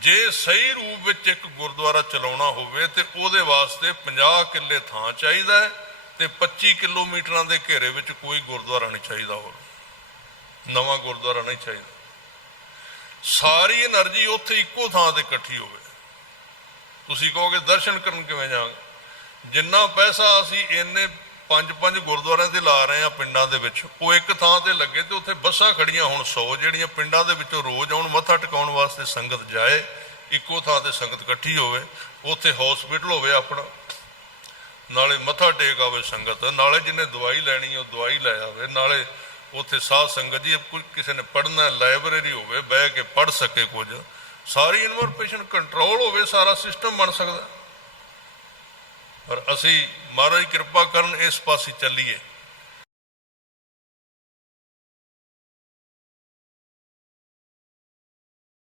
ਜੇ ਸਹੀ ਰੂਪ ਵਿੱਚ ਇੱਕ ਗੁਰਦੁਆਰਾ ਚਲਾਉਣਾ ਹੋਵੇ ਤੇ ਉਹਦੇ ਵਾਸਤੇ 50 ਕਿੱਲੇ ਥਾਂ ਚਾਹੀਦਾ ਤੇ 25 ਕਿਲੋਮੀਟਰਾਂ ਦੇ ਘੇਰੇ ਵਿੱਚ ਕੋਈ ਗੁਰਦੁਆਰਾ ਨਹੀਂ ਚਾਹੀਦਾ ਹੋਰ। ਨਵਾਂ ਗੁਰਦੁਆਰਾ ਨਹੀਂ ਚਾਹੀਦਾ। ਸਾਰੀ એનર્ਜੀ ਉੱਥੇ ਇੱਕੋ ਥਾਂ ਤੇ ਇਕੱਠੀ ਹੋਵੇ। ਤੁਸੀਂ ਕਹੋਗੇ, ਦਰਸ਼ਨ ਕਰਨ ਕਿਵੇਂ ਜਾਵਾਂਗੇ? ਜਿੰਨਾ ਪੈਸਾ ਅਸੀਂ ਇੰਨੇ ਪੰਜ ਪੰਜ ਗੁਰਦੁਆਰਿਆਂ ਤੇ ਲਾ ਰਹੇ ਆ ਪਿੰਡਾਂ ਦੇ ਵਿੱਚ, ਉਹ ਇੱਕ ਥਾਂ ਤੇ ਲੱਗੇ ਤੇ ਉੱਥੇ ਬੱਸਾਂ ਖੜੀਆਂ ਹੁਣ 100 ਜਿਹੜੀਆਂ ਪਿੰਡਾਂ ਦੇ ਵਿੱਚੋਂ ਰੋਜ਼ ਵਾਸਤੇ ਸੰਗਤ ਜਾਏ, ਇੱਕੋ ਥਾਂ ਤੇ ਸੰਗਤ ਇਕੱਠੀ ਹੋਵੇ, ਉੱਥੇ ਹਸਪੀਟਲ ਹੋਵੇ ਆਪਣਾ, ਨਾਲੇ ਮੱਥਾ ਟੇਕ ਆਵੇ ਸੰਗਤ, ਨਾਲੇ ਜਿਹਨੇ ਦਵਾਈ ਲੈਣੀ ਉਹ ਦਵਾਈ ਲੈ ਆਵੇ, ਨਾਲੇ ਉੱਥੇ ਸਾਧ ਸੰਗਤ ਜੀ, ਕੋਈ ਕਿਸੇ ਨੇ ਪੜ੍ਹਨਾ ਲਾਇਬ੍ਰੇਰੀ ਹੋਵੇ, ਬਹਿ ਕੇ ਪੜ੍ਹ ਸਕੇ ਕੁਝ, ਸਾਰੀ ਇਨਫੋਰਮੇਸ਼ਨ ਕੰਟਰੋਲ ਹੋਵੇ, ਸਾਰਾ ਸਿਸਟਮ ਬਣ ਸਕਦਾ। ਪਰ ਅਸੀਂ ਮਹਾਰਾਜ ਕਿਰਪਾ ਕਰਨ ਇਸ ਪਾਸੇ ਚੱਲੀਏ।